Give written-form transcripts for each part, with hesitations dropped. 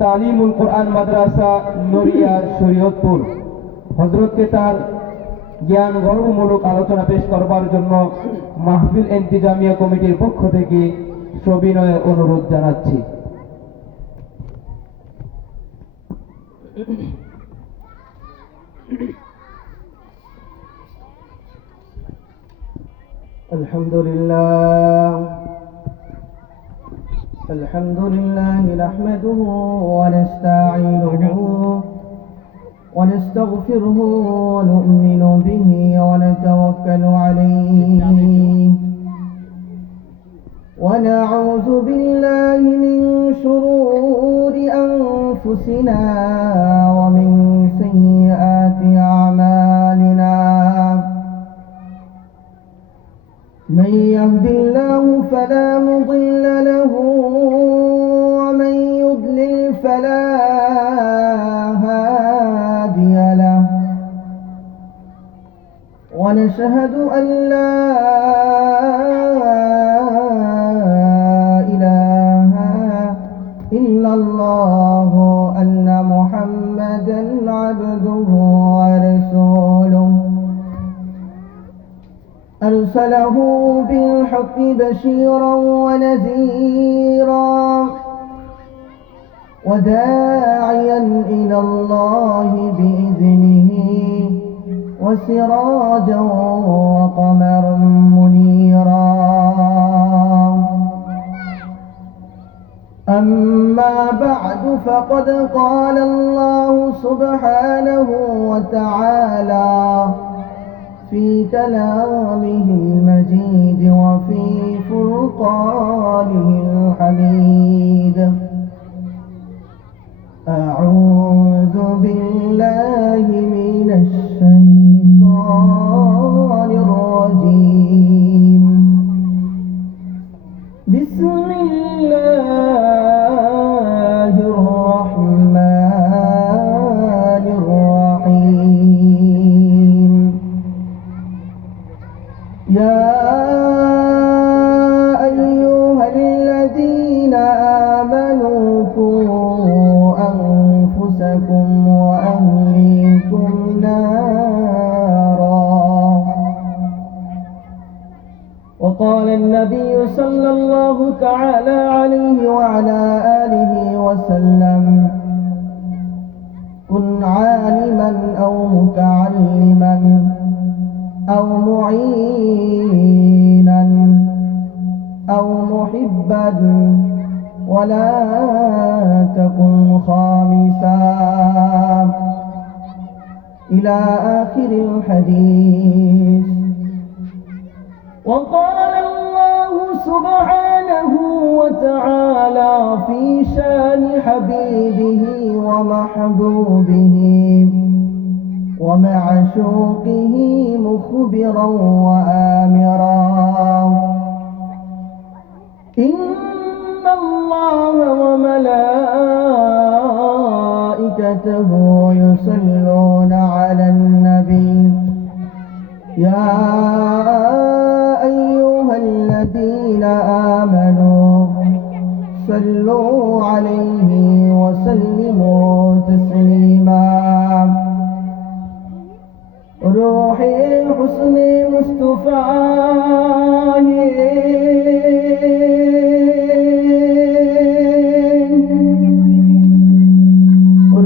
তালিমুল কোরআন মাদ্রাসা নড়িয়া শরীয়তপুর হযরতকে তার জ্ঞান গর্বমূলক আলোচনা পেশ করবার জন্য মাহফিল ইন্তিজামিয়া কমিটির পক্ষ থেকে সবিনয়ে অনুরোধ জানাচ্ছি। আলহামদুলিল্লাহ নাহমাদুহু ওয়া নাস্তাঈনুহু ওয়া নাস্তাগফিরুহু ওয়া নু'মিনু বিহি ওয়া নাতাওয়াক্কালু আলাইহি ওয়া নাউযু বিল্লাহি মিন শুরুরি আনফুসিনা ওয়া মিন সাইয়্যাতি আ'মালিনা من يهد الله فلا مضل له ومن يضلل فلا هادي له ونشهد أن لا إله إلا الله أن محمدا عبده ورسوله أرسله بالحق بشيرا ونذيرا وداعيا إلى الله بإذنه وسراجا وقمرا منيرا أما بعد فقد قال الله سبحانه وتعالى في كلامه المجيد وفي فرقانه الحميد أعوذ بالله من الشيطان الرجيم بسم الله الرحمن الرحيم يا أيها الذين آمنوا قوا أنفسكم وأهليكم نارا وقال النبي صلى الله تعالى عليه وعلى آله وسلم كن عالما أو متعلما أو معينا أو محبا ولا تكن خامسا إلى آخر الحديث. وقال الله سبحانه وتعالى في شان حبيبه ومحبوبه ومعشوقه مخبرا وآمرا إن الله وملائكته يصلون على النبي يا أيها الذين آمنوا صلوا عليه وسلموا تسليما. روحي حسن مصطفى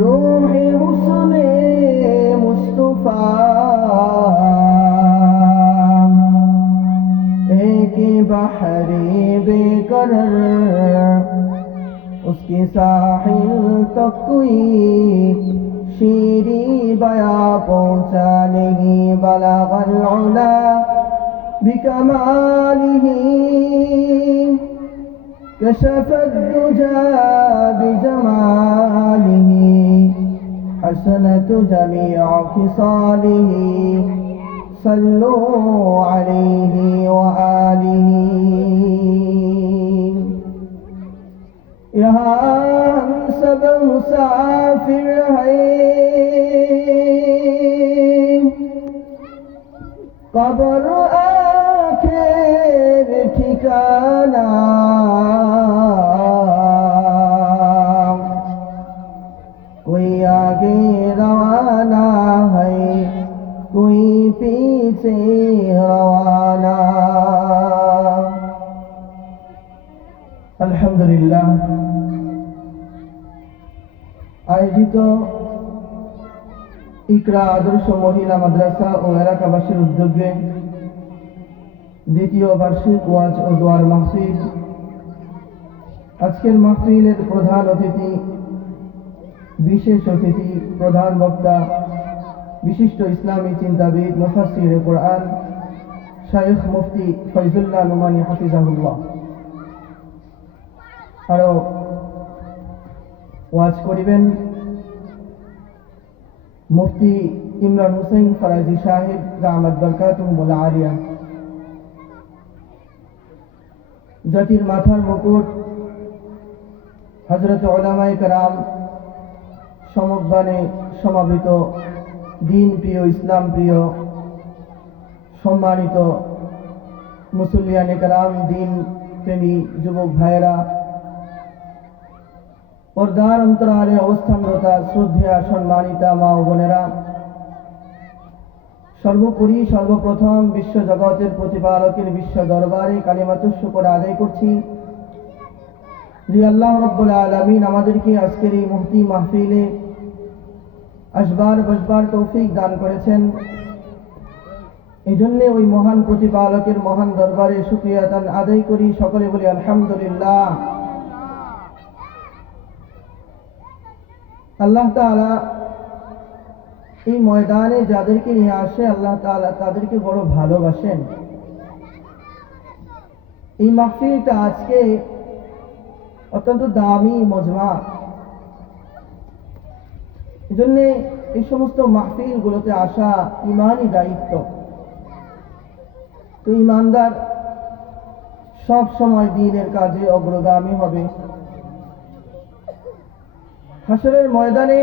روحي حسن مصطفى एक बहरी बेकरार उसके साहिल तक कोई शीरी बया पहुँचा नहीं बलगल उला बिकमालिही कशफ दुजा बिजमालिही हसनत जमीअ खिसालिही सल्लु अलैहि व आलिही। यहाँ हम सब मुसाफिर हैं कब्र आखिर ठिकाना আয়োজিত ইকরা আদর্শ মহিলা মাদ্রাসা ও এলাকাবাসীর উদ্যোগে দ্বিতীয় বার্ষিক ওয়াজ ও দোয়ার মাহফিল। আজকের মাহফিলের প্রধান অতিথি, বিশেষ অতিথি, প্রধান বক্তা, বিশিষ্ট ইসলামী চিন্তাবিদ, মুফাসসিরে কোরআন শাইখ মুফতি ফয়জুল্লাহ নোমানী হাফিজাহুল্লাহ। আরো ওয়াজ করিবেন মুফতি ইমরান হুসাইন ফরাজি সাহেব দামাত বরকাতুহুল আলিয়া। জাতির মাথার মুকুট হযরত উলামায়ে কেরাম, সমগ্রানে সমাবেত দিন প্রিয়, ইসলাম প্রিয়, সম্মানিত মুসলিয়ানে কেরাম, দিন প্রেমী যুবক ভাইয়েরা, পর্দার অন্তরালে অবস্থানরতা শ্রদ্ধেয়া সম্মানিতা মা ও বোনেরা, সর্বোপরি সর্বপ্রথম বিশ্ব জগতের প্রতিপালকের বিশ্ব দরবারে কালিমাতুশ শুকর আদায় করছি যে আল্লাহ রাব্বুল আলামিন আমাদেরকে আজকের এই মুফতি মাহফিলে আসবার বসবার তৌফিক দান করেছেন। এই জন্য ওই মহান প্রতিপালকের মহান দরবারে শুকরিয়া আদায় করি, সকলে বলি আলহামদুলিল্লাহ। আল্লাহ তাআলা এই ময়দানে যাদেরকে নিয়ে আসে, আল্লাহ তাআলা তাদেরকে বড় ভালোবাসেন। এই মাহফিলটা আজকে অত্যন্ত দামি মজমা, এই জন্য এই সমস্ত মাহফিলগুলোতে আসা ইমানই দায়িত্ব। তো ইমানদার সব সময় দ্বীনের কাজে অগ্রগামী হবে। হাশরের ময়দানে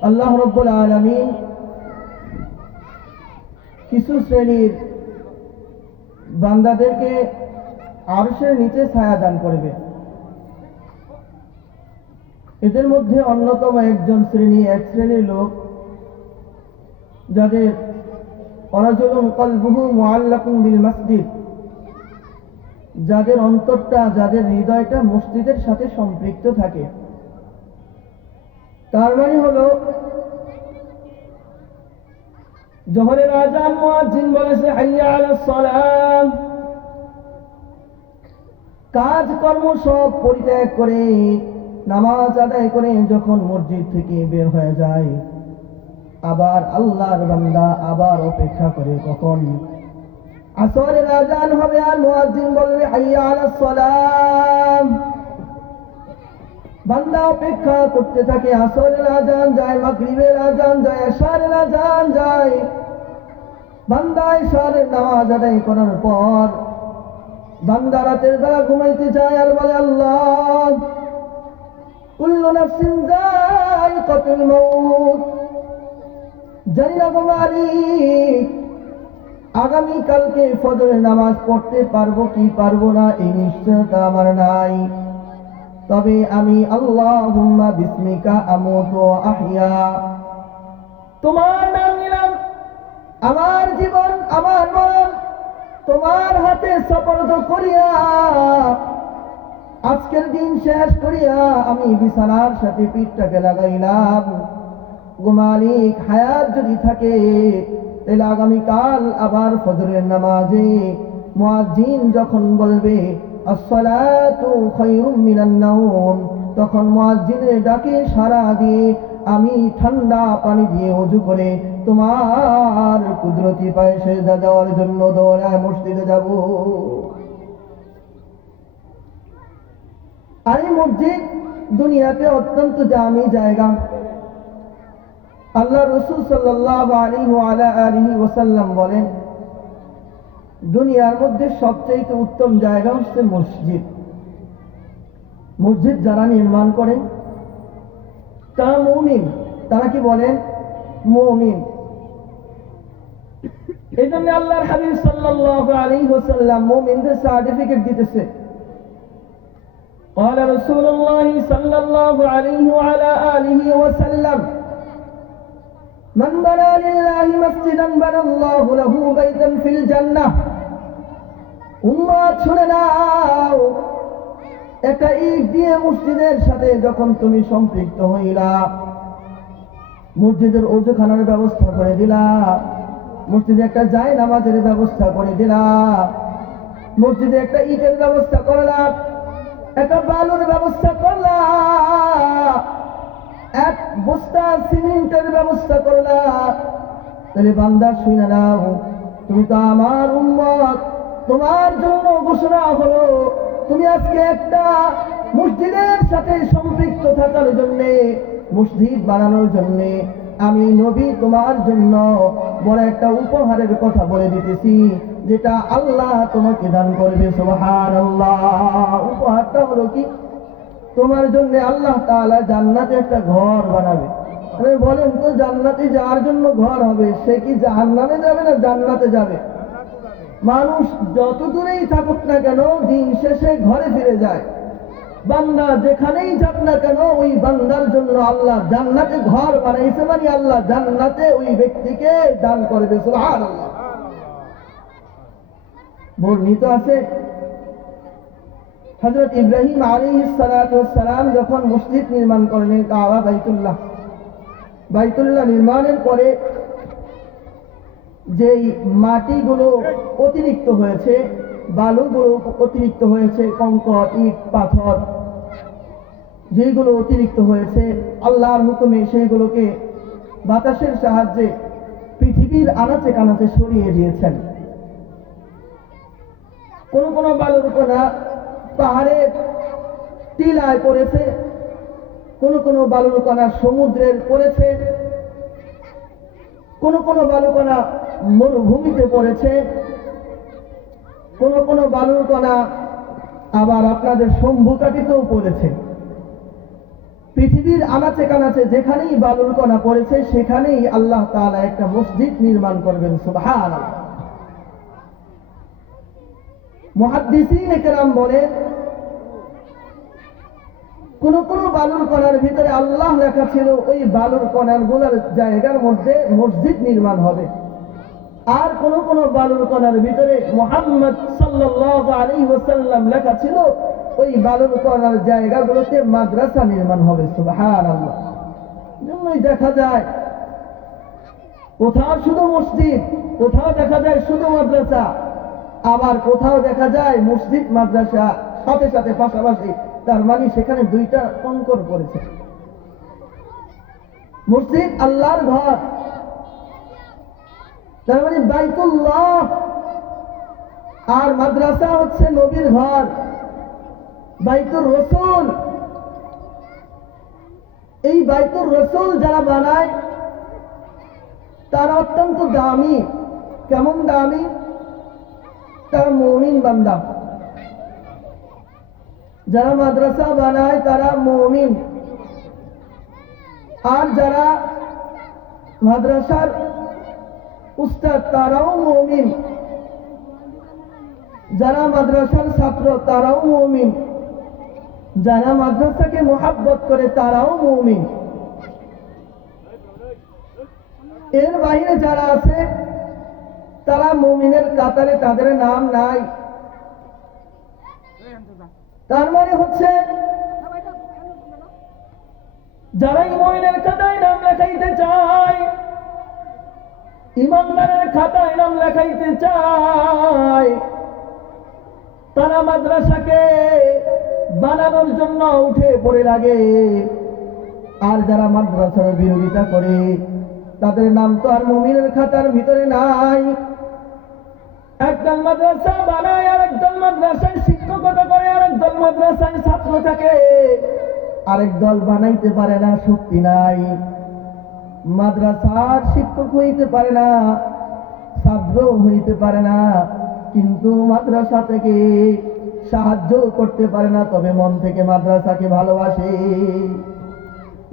আল্লাহ রাব্বুল আলামিন কিছু শ্রেণীর বান্দাদেরকে আরশের নিচে ছায়া দান করবে। এদের মধ্যে অন্যতম এক শ্রেণীর লোক যাদের রাজুলুন কলবুহু মুআল্লাকুন বিল মসজিদ, যাদের অন্তরটা, যাদের হৃদয়টা মসজিদের সাথে সম্পৃক্ত থাকে। তার মানে হলো জোহরের আযান মুয়াজ্জিন বলেছে হাইয়া আলাস সালাম, কাজ কর্ম সব পরিত্যাগ করে নামাজ আদায় করে যখন মসজিদ থেকে বের হয়ে যায়, আবার আল্লাহর বান্দা আবার অপেক্ষা করে কখন আসরের আযান হবে আর মুয়াজ্জিন বলবে হাইয়া আলাস সালাম। বান্দা অপেক্ষা করতে থাকে, আসরের আযান যায়, মাগরিবের আযান যায়, ইশারের আযান যায়। বান্দা ইশারের নামাজ আদায় করার পর বান্দা রাতের বেলা ঘুমাইতে যায় আর বলে আল্লাহ, কুল্লু নাফসিন যায়িকাতুল মাউত, জানি না গো মালিক আগামী কালকে ফজরের নামাজ পড়তে পারবো কি পারবো না এই নিশ্চয়তা আমার নাই, তবে আমি আল্লাহুম্মা বিসমিকা আমুতু ওয়া আহইয়া, তোমার নাম নিলাম, আমার জীবন আমার মরণ তোমার হাতে সুপর্দ করিয়া আজকের দিন শেষ করিয়া আমি বিছানার সাথে পিঠটাকে লাগাইলাম। গো মালিক, হায়াত যদি থাকে তাহলে আগামীকাল আবার ফজরের নামাজে মুয়াজ্জিন যখন বলবে আসসালাতু খায়রুম মিনান নাওম, তখন মুয়াজ্জিনের ডাকে সাড়া দিয়ে আমি ঠান্ডা পানি দিয়ে ওযু করে তোমার কুদরতি পায়ে সেজদা দেওয়ার জন্য দৌড়ায় মসজিদে যাব। আর এই মসজিদ দুনিয়াতে অত্যন্ত দামি জায়গা। আল্লাহ রাসূল সাল্লাল্লাহু আলাইহি ওয়া আলা আলিহি ওয়াসাল্লাম বলেন, দুনিয়ার মধ্যে সবচেয়ে উত্তম জায়গা হচ্ছে মসজিদ। মসজিদ যারা নির্মাণ করে তারা মুমিন। তারা কি বলেন? মুমিন। এই জন্য আল্লাহর হাবিব সাল্লাল্লাহু আলাইহি ওয়াসাল্লাম মুমিনদের সার্টিফিকেট দিতেছে। قال رسول الله صلى الله عليه وعلى آله وسلم من بنى لله مسجدا بنى الله له بيتا في الجنة। উম্মত শুনে নাও, একটা ইট দিয়ে মসজিদের সাথে যখন তুমি সম্পৃক্ত হইলা, মসজিদের ওযুখানার ব্যবস্থা করে দিলা, মসজিদে একটা জায় নামাজের ব্যবস্থা করে দিলা, মসজিদে একটা ইটের ব্যবস্থা করলা, একটা বালুর ব্যবস্থা করলা, এক বস্তা সিমেন্টের ব্যবস্থা করলা, তাহলে বান্দা শুনে নাও, তুমি তো আমার উম্মত, তোমার জন্য ঘোষণা হলো তুমি আজকে একটা মসজিদের সাথে সম্পৃক্ত থাকার জন্য, মসজিদ বানানোর জন্য আমি নবী তোমার জন্য বড় একটা উপহারের কথা বলে দিতেছি, যেটা আল্লাহ তোমাকে দান করবে। সুবহানাল্লাহ। উপহারটা হলো কি? তোমার জন্য আল্লাহ তাআলা জান্নাতে একটা ঘর বানাবে। আরে বলেন তো, জান্নাতে যার জন্য ঘর হবে সে কি জাহান্নামে যাবে না জান্নাতে যাবে? মানুষ যত দূরেই থাকুক না কেন দিন শেষে ঘরে ফিরে যায়। বান্দা যেখানেই যাক না কেন ওই বান্দার জন্য আল্লাহ জান্নাতে ঘর বানাইছে, মানে আল্লাহ জান্নাতে ওই ব্যক্তিকে দান করবে। সুবহানাল্লাহ। বর্ণিত আছে হযরত ইব্রাহিম আলাইহিস সালাতু ওয়াস সালাম যখন মসজিদ নির্মাণ করলেন, কাবা বাইতুল্লাহ নির্মাণের পরে যেই মাটিগুলো অতিরিক্ত হয়েছে, বালুগুলো অতিরিক্ত হয়েছে, কংকর, ইট, পাথর যেগুলো অতিরিক্ত হয়েছে, আল্লাহর হুকুমে সেইগুলোকে বাতাসের সাহায্যে পৃথিবীর আনাচে কানাচে সরিয়ে দিয়েছেন। কোন কোন বালুর কণা পাহাড়ের টিলায় পড়েছে, কোন কোন বালুর কণা সমুদ্রের পড়েছে, কোন কোন বালুর কণা মরুভূমিতে পড়েছে, কোন কোন বালুর কণা আবার আপনাদের শম্ভুকাঠিতেও পড়েছে। পৃথিবীর আনাচে কানাচে যেখানেই বালুর কণা পড়েছে সেখানেই আল্লাহ তাআলা একটা মসজিদ নির্মাণ করবেন। সুবহানাল্লাহ। মুহাদ্দিসিন কেরাম বলেন, কোন কোন বালুর কণার ভিতরে আল্লাহ লেখা ছিল ওই বালুর কণার গুলার জায়গার মধ্যে মসজিদ নির্মাণ হবে, আর কোন কোন বালুর কণার ভিতরে মুহাম্মদ সাল্লাল্লাহু আলাইহি ওয়াসাল্লাম লেখা ছিল ওই বালুর কণার জায়গাগুলোতে মাদ্রাসা নির্মাণ হবে। সুবহানাল্লাহ। জন্যই দেখা যায় কোথাও শুধু মসজিদ, কোথাও দেখা যায় শুধু মাদ্রাসা, আবার কোথাও দেখা যায় মসজিদ মাদ্রাসা সাথে সাথে পাশাপাশি, তার মানে সেখানে দুইটা কঙ্কর পড়েছে। মসজিদ আল্লাহর ঘর, তার মানে বাইতুল্লাহ, আর মাদ্রাসা হচ্ছে নবীর ঘর, বাইতুর রসুল। এই বাইতুর রসুল যারা বানায় তারা অত্যন্ত দামি। কেমন দামি? তারা মুমিন বান্দা। যারা মাদ্রাসা বানায় তারা মুমিন, আর যারা মাদ্রাসার উস্তাদ তারাও মুমিন, যারা মাদ্রাসার ছাত্র তারাও মুমিন, যারা মাদ্রাসাকে মোহাব্বত করে তারাও মুমিন। এর বাইরে যারা আছে তারা মুমিনের কাতারে, তাদের নাম নাই। তার মানে হচ্ছে যারাই মুমিনের খাতায় নাম লেখাইতে চায়, ইমানদারের খাতায় নাম লেখাইতে চায়, তারা মাদ্রাসাকে বানানোর জন্য উঠে পড়ে লাগে। আর যারা মাদ্রাসার বিরোধিতা করে তাদের নাম তো আর মুমিনের খাতার ভিতরে নাই। একদল মাদ্রাসা বানায়, আর একদল মাদ্রাসায় শিক্ষকতা করে, আর একদল মাদ্রাসায় ছাত্র থাকে, আরেক দল বানাইতে পারে না, শক্তি নাই। মাদ্রাসার শিক্ষক হইতে পারে না, ছাত্র হইতে পারে না, কিন্তু মাদ্রাসা থেকে সাহায্য করতে পারে না, তবে মন থেকে মাদ্রাসাকে ভালোবাসে,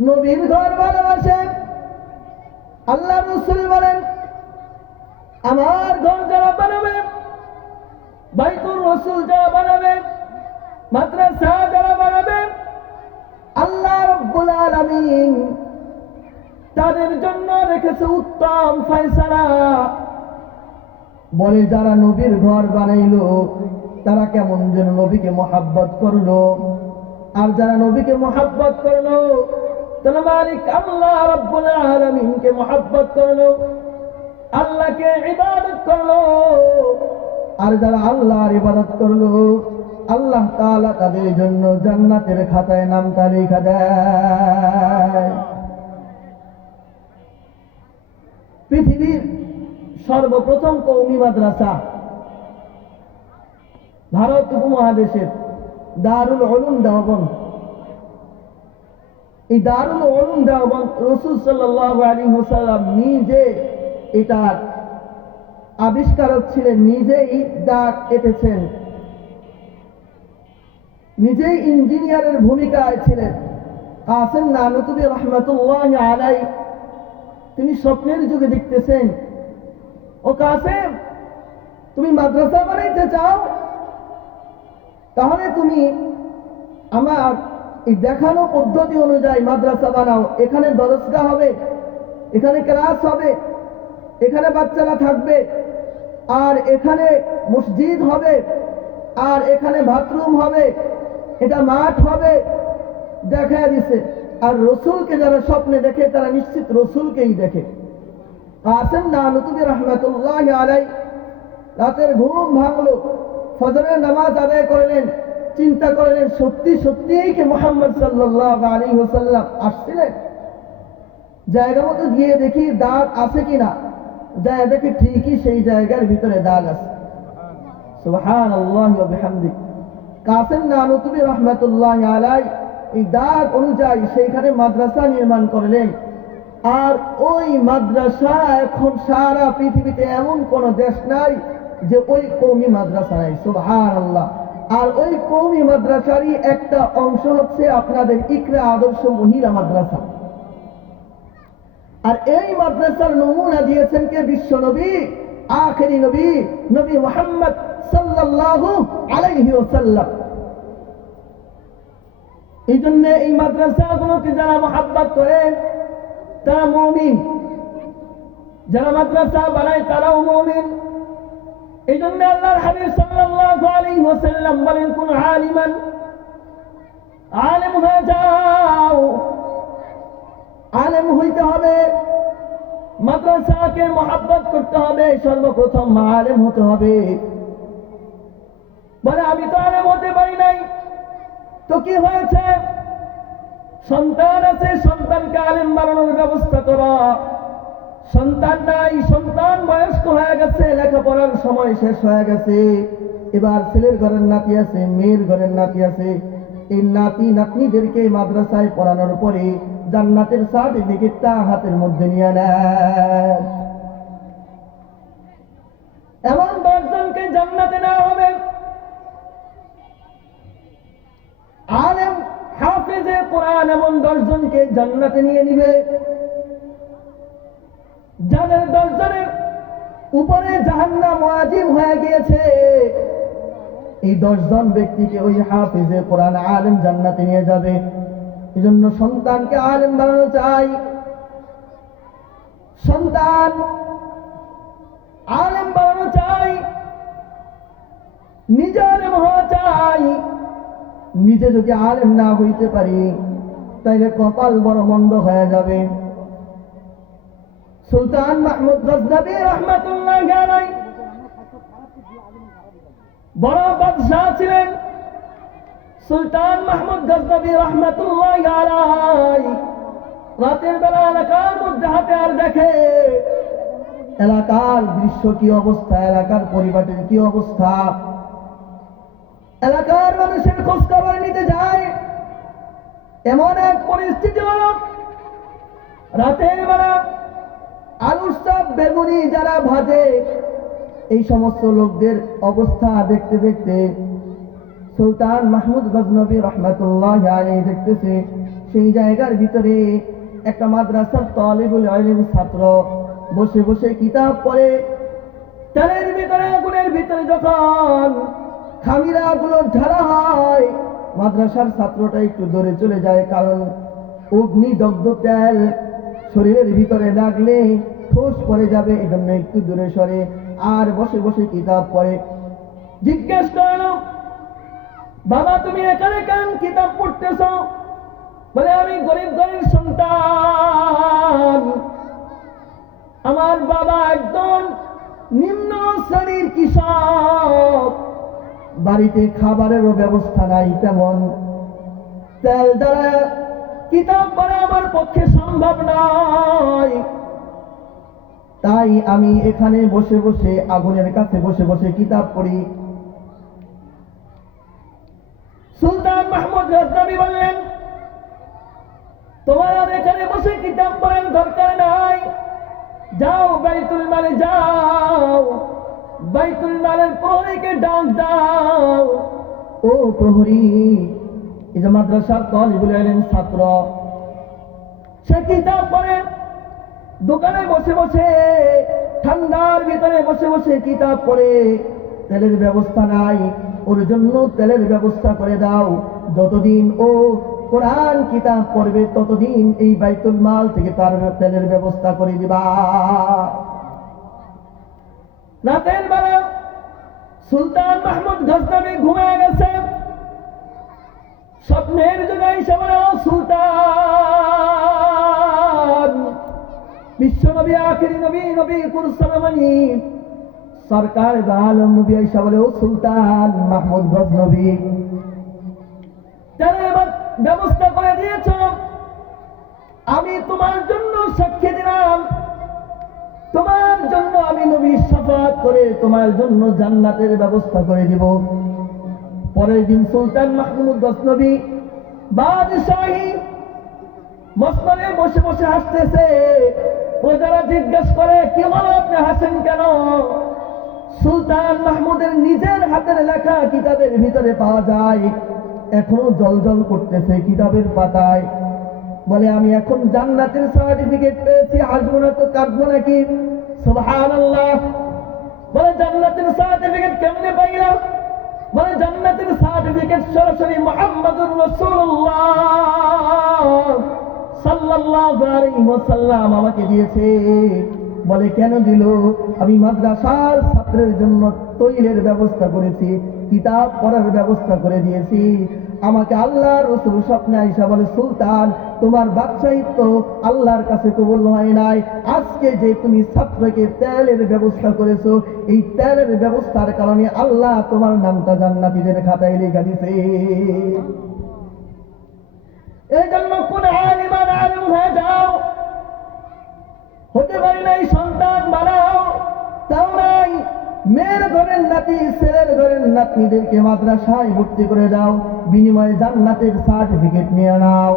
নবীর ঘর ভালোবাসে। আল্লাহ রাসূল বলেন, আমার ঘর যারা বানাবে, বাইতুর রসুল যারা বানাবে, মাদ্রাসা যারা বানাবে, আল্লাহ রাব্বুল আলামিন তাদের জন্য রেখেছে উত্তম ফয়সালা। বলে যারা নবীর ঘর বানাইলো তারা কেমন যেন নবীকে মোহাব্বত করলো, আর যারা নবীকে মহব্বত করলো, তারা মালিক আল্লাহ রাব্বুল আলামিনকে মহব্বত করলো, আল্লাহকে ইবাদত করলো, আর যারা আল্লাহর ইবাদত করলো, আল্লাহ তাআলা তাদের জন্য জান্নাতের খাতায় নামটা লিখে দেয়। পৃথিবীর সর্বপ্রথম কওমি মাদ্রাসা ভারত উপমহাদেশের দারুল উলুম দেওবন্দ। এই দারুল উলুম দেওবন্দ রাসূল সাল্লাল্লাহু আলাইহি ওয়াসাল্লাম নিজে এটার আবিষ্কারক ছিলেন, নিজেই দাঁত এঁটেছেন, নিজেই ইঞ্জিনিয়ারের ভূমিকায় ছিলেন। কাসেম নানুতুবি রহমাতুল্লাহি আলাইহি তিনি স্বপ্নের যুগে দেখতেছেন, ও কাসেম, তুমি মাদ্রাসা বানাইতে চাও, তাহলে তুমি আমার এই দেখানো পদ্ধতি অনুযায়ী মাদ্রাসা বানাও। এখানে দরসগাহ হবে, এখানে ক্লাস হবে, এখানে বাচ্চারা থাকবে, আর এখানে মসজিদ হবে, আর এখানে বাথরুম হবে, এটা মাঠ হবে, দেখা দিছে। আর রসুলকে যারা স্বপ্নে দেখে তারা নিশ্চিত রসুলকেই দেখে। কাসেম নানুতুবি রহমাতুল্লাহি আলাইহি রাতের ঘুম ভাঙলো, ফজরের নামাজ আদায় করলেন, চিন্তা করলেন সত্যি সত্যিই কি মুহাম্মদ সাল্লাল্লাহু আলাইহি ওয়াসাল্লাম আসছিলেন? জায়গা মতো গিয়ে দেখি দাগ আছে কিনা, যায় দেখি ঠিকই সেই জায়গার ভিতরে দাগ আছে। সুবহানাল্লাহি ওয়া বিহামদিহি। কাসেম নানুতুবি রহমাতুল্লাহি আলাইহি এই দাগ অনুযায়ী সেইখানে মাদ্রাসা নির্মাণ করলেন। আর ওই মাদ্রাসা এখন সারা পৃথিবীতে এমন কোন দেশ নাই যে ওই কওমি মাদ্রাসা নাই। সুবহানাল্লাহ। আর ওই কওমি মাদ্রাসারই একটা অংশ হচ্ছে আপনাদের ইকরা আদর্শ মহিলা মাদ্রাসা। আর এই মাদ্রাসার নমুনা দিয়েছেন কে? বিশ্ব নবী, আখেরি নবী, নবী মুহাম্মদ সাল্লাল্লাহু আলাইহি ওয়াসাল্লাম। এই জন্য এই মাদ্রাসাগুলোকে যারা মহব্বত করেন তারা মুমিন, যারা মাদ্রাসা বানায় তারাও মুমিন। এই জন্য আল্লাহর হাবিব সাল্লাল্লাহু আলাইহি ওয়াসাল্লাম বলেন, কোন আলিমান, আলেম হয়ে যাও, আলেম হইতে হবে, মাদ্রাসাকে মহব্বত করতে হবে, সর্বপ্রথম আলেম হতে হবে। বলে আমি তো আলেম হতে পারি নাই, তো কি হয়েছে? সন্তান আছে, সন্তানকে আলেম বানানোর ব্যবস্থা করা। সন্তান নাই, সন্তান বয়স্ক হয়ে গেছে, লেখাপড়ার সময় শেষ হয়ে গেছে, এবার ছেলের ঘরের নাতি আছে, মেয়ের ঘরের নাতি আছে। এই নাতি নাতনিদেরকে মাদ্রাসায় পড়ানোর পরে জান্নাতের সার্টিফিকেটটা হাতের মধ্যে নিয়ে নেয়। এমন 10 জনকে জান্নাতে নেওয়া হবে। আলেম হাফেজে কোরআন এমন 10 জনকে জান্নাতে নিয়ে নিবে, যাদের 10 জনের উপরে জাহান্নাম ওয়াজিব হয়ে গিয়েছে। এই 10 জন ব্যক্তিকে ওই হাফেজে কোরআন আলেম জান্নাতে নিয়ে যাবে। এজন্য সন্তানকে আলেম বানানো চাই, সন্তান আলেম বানানো চাই, নিজে আলেম হওয়া চাই। নিজে যদি আলেম না হইতে পারি তাইলে কপাল বড় মন্দ হয়ে যাবে। সুলতান মাহমুদ গজনবী রাহমাতুল্লাহি আলাইহি বড় বাদশাহ ছিলেন। সুলতান মাহমুদ গজনবী রাহমাতুল্লাহি আলাইহি রাতের বেলা এলাকার মধ্যে হাতে আর দেখে এলাকার দৃশ্য কি অবস্থা, এলাকার পরিবারের কি অবস্থা। এলাকার মানুষের খোঁজ খবর নিতে যায়। এমন এক পরিস্থিতি হল, রাতের বেলা আলুর চপ বেগুনি যারা ভাজে, এই সমস্ত লোকদের অবস্থা দেখতে দেখতে সুলতান মাহমুদ গজনবী রাহমাতুল্লাহি আলাইহি দেখতেছে সেই জায়গার ভিতরে একটা মাদ্রাসার তালিবুল ইলম ছাত্র বসে বসে কিতাব পড়ে। তেলের ভিতরে, আগুনের ভিতরে যখন খামিরা গুলো ঢালা হয়, মাদ্রাসার ছাত্রটা একটু দূরে চলে যায়, কারণ অগ্নিদগ্ধ তেল শরীরের ভিতরে লাগলে ঠোস পড়ে যাবে, এই জন্য একটু দূরে সরে আর বসে বসে কিতাব পড়ে। জিজ্ঞেস করল, বাবা তুমি এখানে কেন কিতাব পড়তেছ? বলে আমি গরিব ঘরের সন্তান, আমার বাবা একজন নিম্ন শ্রেণীর কৃষক, বাড়িতে খাবারেরও ব্যবস্থা নাই তেমন, তেল দ্বারা কিতাব পড়া আমার পক্ষে সম্ভব নয়। তাই আমি এখানে বসে বসে আগুনের কাছে বসে বসে কিতাব পড়ি। সুলতান মাহমুদ গজনবী বললেন, তোমার আর এখানে বসে কিতাব পড়ার দরকার নাই, যাও বাইতুল মালে যাও, বাইতুল মালের প্রহরীকে ডাক দাও। ও প্রহরী, এই যে মাদ্রাসার তালিবুল ইলম ছাত্র, সে কিতাব পড়ে, দোকানে বসে বসে ঠান্ডার ভিতরে বসে বসে কিতাব পড়ে, তেলের ব্যবস্থা নাই, ওর জন্য তেলের ব্যবস্থা করে দাও। যতদিন ও কোরআন কিতাব পড়বে ততদিন এই বাইতুল মাল থেকে তার তেলের ব্যবস্থা করে দিবা। রাতের বেলা সুলতান মাহমুদ গজনবী ঘুমিয়ে গেছে। স্বপ্নের যুগে এসে বলে, ও সুলতান, বিশ্বনবী আখিরি নবী নবী কুরসালামানি সরকার আলম নবী এসে বলে, ও সুলতান মাহমুদ গজনবী, তেলের ব্যবস্থা করে দিয়েছ, আমি তোমার জন্য সাক্ষী দিলাম, তোমার জন্য আমি নবীর শাফাত করে তোমার জন্য জান্নাতের ব্যবস্থা করে দিব। পরের দিন সুলতান মাহমুদ গজনবী বাদশাহী মসনদে বসে বসে হাসতেছে। প্রজারা জিজ্ঞেস করে, কি হলো আপনি হাসেন কেন? সুলতান মাহমুদের নিজের হাতের লেখা কিতাবের ভিতরে পাওয়া যায়, এখনো জলজল করতেছে কিতাবের পাতায়। বলে, আমি এখন জান্নাতের সার্টিফিকেট পেয়েছি, আসবো না তো কাঁদবো নাকি? সুবহানাল্লাহ। বলে, জান্নাতের সার্টিফিকেট কেমনে পাইলাম? বলে, জান্নাতের সার্টিফিকেট সরাসরি মুহাম্মদুর রাসূলুল্লাহ সাল্লাল্লাহু আলাইহি ওয়াসাল্লাম আমাকে দিয়েছে। বলে, কেন দিল? আমি মাদ্রাসার ছাত্রের জন্য তৈলের ব্যবস্থা করেছি, কিতাব পড়ার ব্যবস্থা করে দিয়েছি। আমাকে আল্লাহর রাসূল স্বপ্নে আইসা বলে, সুলতান, তোমার বাদশাহিত্ব আল্লাহর কাছে কবুল হয় নাই, আজকে যে তুমি ছাত্রকে তেলের ব্যবস্থা করেছো, এই তেলের ব্যবস্থার কারণে আল্লাহ তোমার নামটা জান্নাতীদের খাতায় লেখা দিছে। এই জন্য কোন আলিম হয়ে যাও, হতে পারি নাই সন্তান বানাও, তাও নাই, মেয়ের ঘরের নাতি ছেলের ঘরের নাতনিদেরকে মাদ্রাসায় ভর্তি করে দাও, বিনিময়ে জান্নাতের সার্টিফিকেট নিয়ে নাও।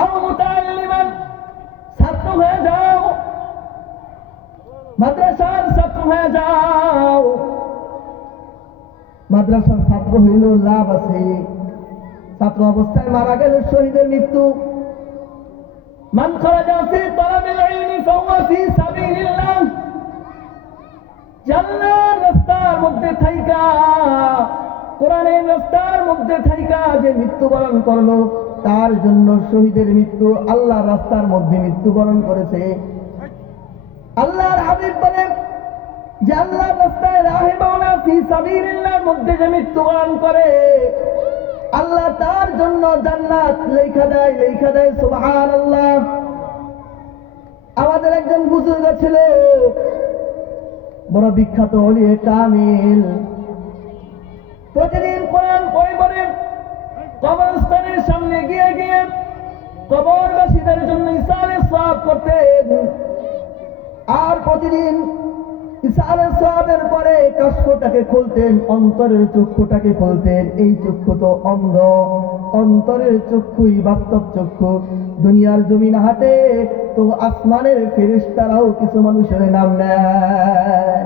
আও মুতাআল্লিমান, ছাত্র হয়ে যাও, মাদ্রাসার ছাত্র হয়ে যাও। মাদ্রাসার ছাত্র হইল লাভ আছে, ছাত্র অবস্থায় মারা গেল শহীদের মৃত্যু। মান খারাজা ফি তালাবিল ইলমি ফাহুয়া ফি সাবিলিল্লাহ, জান্নাতের রাস্তার মধ্যে থাইকা, কোরআনের রাস্তার মধ্যে থাইকা যে মৃত্যুবরণ করলো, তার জন্য শহীদের মৃত্যু আল্লাহর রাস্তার মধ্যে মৃত্যুবরণ করেছে। আল্লাহর হাবিব বলেন যে আল্লাহর রাস্তায় রাহিমানা ফি সাবিলিল্লাহর মধ্যে যে মৃত্যুবরণ করে, আল্লাহ তার জন্য জান্নাত লেখা দেয়। সুবহানাল্লাহ। আমাদের একজন বুজুর্গ ছিল, বড় বিখ্যাত ওলিয়ে কামিল, প্রতিদিন কোরআন পড়ে পড়ে কবরস্থানের সামনে গিয়ে গিয়ে কবরবাসীদের জন্য ইসালে সওয়াব করতেন। আর প্রতিদিন ইসালে সওয়াবের পরে কাশফটাকে খুলতেন, অন্তরের চক্ষুটাকে খুলতেন। এই চক্ষু তো অন্ধ, অন্তরের চক্ষুই বাস্তব চক্ষু। দুনিয়ার জমিন হাটে তো আসমানের ফেরেশতারাও কিছু মানুষের নাম নেয়।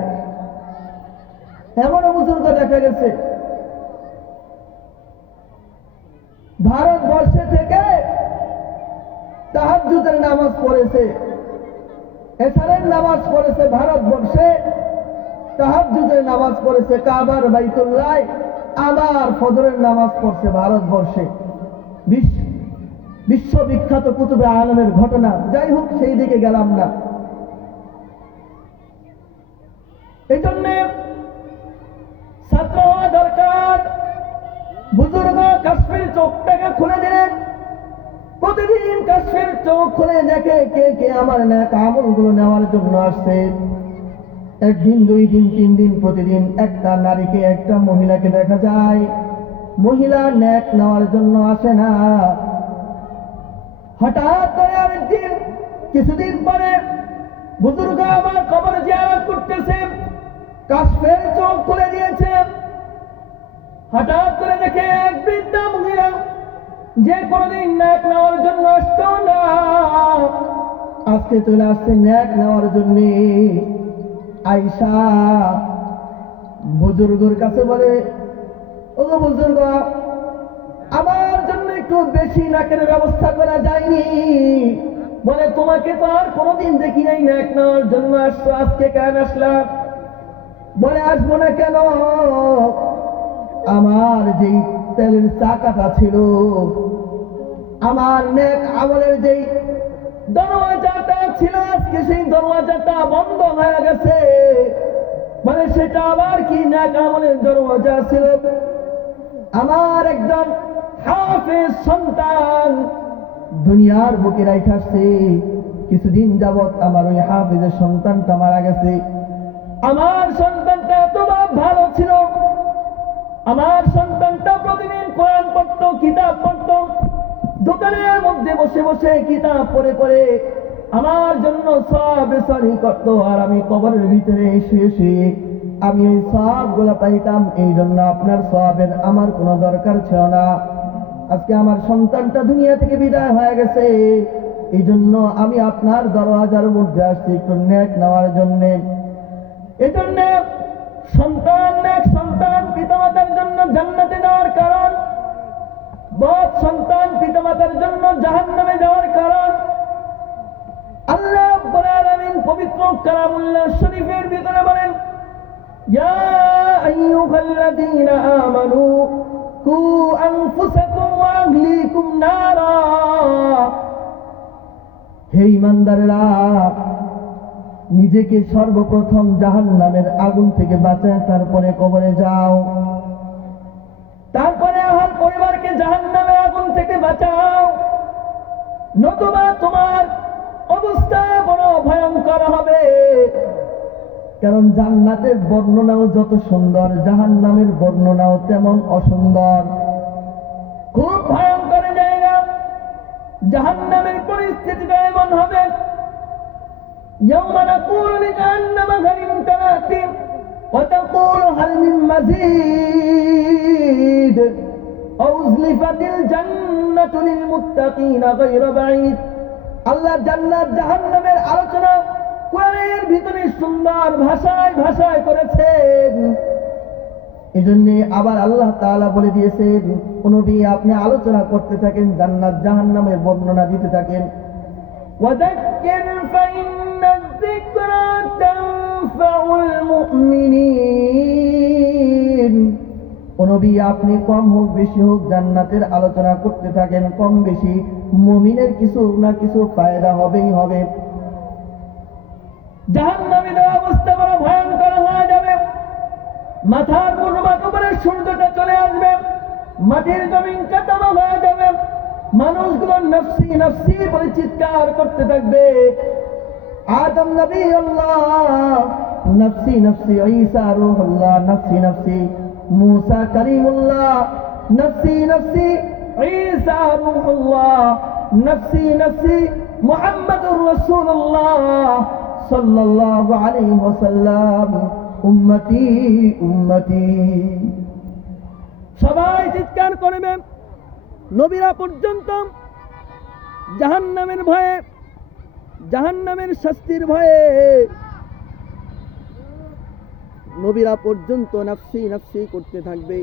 এমনও বুজুর্গ দেখা গেছে ভারতবর্ষে থেকে তাহাজ্জুদের নামাজ পড়েছে, এশারের নামাজ পড়েছে ভারতবর্ষে, তাহাজ্জুদের নামাজ পড়েছে কাবার বাইতুল্লাহ, আবার ফজরের নামাজ পড়ছে ভারতবর্ষে। বিশ্ববিখ্যাত কুতুবে আলমের ঘটনা। যাই হোক, সেই দিকে গেলাম না। এই জন্যে ছাত্র হওয়া দরকার। বুজুর্গ কাশ্মীর চোখটাকে খুলে দিলেন, চোখ খুলে দেখে কে কে আমার নেক আমলগুলো নেওয়ার জন্য আসছে। একদিন, 2 দিন, 3 দিন, প্রতিদিন একটা নারীকে, একটা মহিলাকে দেখা যায় মহিলা নেক নেওয়ার জন্য আসে না। হঠাৎ করে আরেকদিন, কিছুদিন পরে বুজুর্গ আমার কবর জিয়ারত করতেছে, কাশফের চোখ খুলে দিয়েছে। হঠাৎ করে দেখে এক বৃদ্ধা মহিলা, যে কোনোদিন নেক নেওয়ার জন্য আসতো না, আজকে চলে আসছে নেক নেওয়ার জন্য। আয়েশা বুজুর্গর কাছে বলে, ও বুজুর্গ, আমার জন্য একটু বেশি নাকের ব্যবস্থা করা যায়নি? বলে, তোমাকে তো আর কোনোদিন দেখি নাই নেক নেওয়ার জন্য আসছো, আজকে কেন আসলা? বলে, আসবো না কেন, আমার যেই তেলের চাকাটা ছিল, আমার নেক আমলের যেই দরওয়াজাটা ছিল, আজকে সেই দরওয়াজাটা বন্ধ হয়ে গেছে। মানে সেটা আবার কি নেক আমলের দরওয়াজা ছিল? আমার একজন হাফেজ সন্তান দুনিয়ার বুকে রাইখা আসছে, কিছুদিন যাবৎ আমার ওই হাফেজের সন্তানটা মারা গেছে। আমার সন্তানটা এত ভালো ছিল, আমার সন্তানটা প্রতিদিন কোরআন পড়ত, কিতাব পড়ত, দোকানের মধ্যে বসে বসে কিতাব পড়ে পড়ে আমার জন্য সওয়াব রেসানি করত, আর আমি কবরের ভিতরে শুয়ে শুয়ে আমি ওই সওয়াবগুলো পাইতাম। এই জন্য আপনার সওয়াবের আমার কোনো দরকার ছিল না। আজকে আমার সন্তানটা দুনিয়া থেকে বিদায় হয়ে গেছে, এই জন্য আমি আপনার দরওয়াজার মধ্যে আসছি একটু নেক নেওয়ার জন্য। এই জন্য সন্তান, নেক সন্তান পিতামাতার জন্য জান্নাতে যাওয়ার কারণ, বদ সন্তান পিতামাতার জন্য জাহান্নামে যাওয়ার কারণ। আল্লাহ রাব্বুল আলামিন পবিত্র কালামুল্লাহ শরীফের ভিতরে বলেন, ইয়া আইয়ুহাল্লাযীনা আমানু কু আনফুসাকুম ওয়া আহলিকুম নারা। হে ঈমানদাররা, নিজেকে সর্বপ্রথম জাহান্নামের আগুন থেকে বাঁচায় তারপরে কবরে যাও, তারপরে আহল পরিবারকে জাহান্নামের আগুন থেকে বাঁচাও, নতুবা তোমার অবস্থা বড় ভয়ঙ্কর হবে। কারণ জান্নাতের বর্ণনাও যত সুন্দর, জাহান্নামের বর্ণনাও তেমন অসুন্দর। খুব ভয়ঙ্কর জায়গা। জাহান্নামের পরিস্থিতিটা এমন হবে, ইয়াউমা নাকুলু লিজাহান্নামা হাল ইমতালাত ওয়া তাকুলু হাল মিন মাযীদ ওয়া উযলিফাতিল জান্নাতু লিল মুত্তাকিনা গায়রা বাঈদ। আল্লাহ জান্নাত জাহান্নামের আলোচনা কোরআনের ভিতরে সুন্দর ভাষায় ভাষায় করেছেন। এজন্য আবার আল্লাহ তাআলা বলে দিয়েছেন, ও নবী, আপনি আলোচনা করতে থাকেন, জান্নাত জাহান্নামের বর্ণনা দিতে থাকেন। ওয়াযাক্কির ফাইন্নায যিকরা তানফাউল মুমিনিন। ও নবী, আপনি কম হোক বেশি হোক জান্নাতের আলোচনা করতে থাকেন, কম বেশি মুমিনের কিছু না কিছু ফায়দা হবেই হবে। জাহান্নামীদের অবস্থা বড় ভয়ঙ্কর হয়ে যাবে। মাথার উপরে সূর্যটা চলে আসবে, মাটির জমিনটা তামা হয়ে যাবে, মানুষগুলো নফসি নফসি বলে চিৎকার করতে থাকবে। আদম নবী আল্লাহ নফসি নফসি, ঈসা রূহুল্লাহ নফসি নফসি, मूसा करीमुल्लाह नफ्सी नफ्सी, ईसा रूहुल्लाह नफ्सी नफ्सी, मुहम्मदुर रसूलुल्लाह सल्लल्लाहु अलैहि वसल्लम उम्मती उम्मती। সবাই চিৎকার করবে। নবীরা পর্যন্ত জাহান্নামের ভয়ে, জাহান্নামের শাস্তির ভয়ে নবীরা পর্যন্ত নফসি নফসি করতে থাকবে।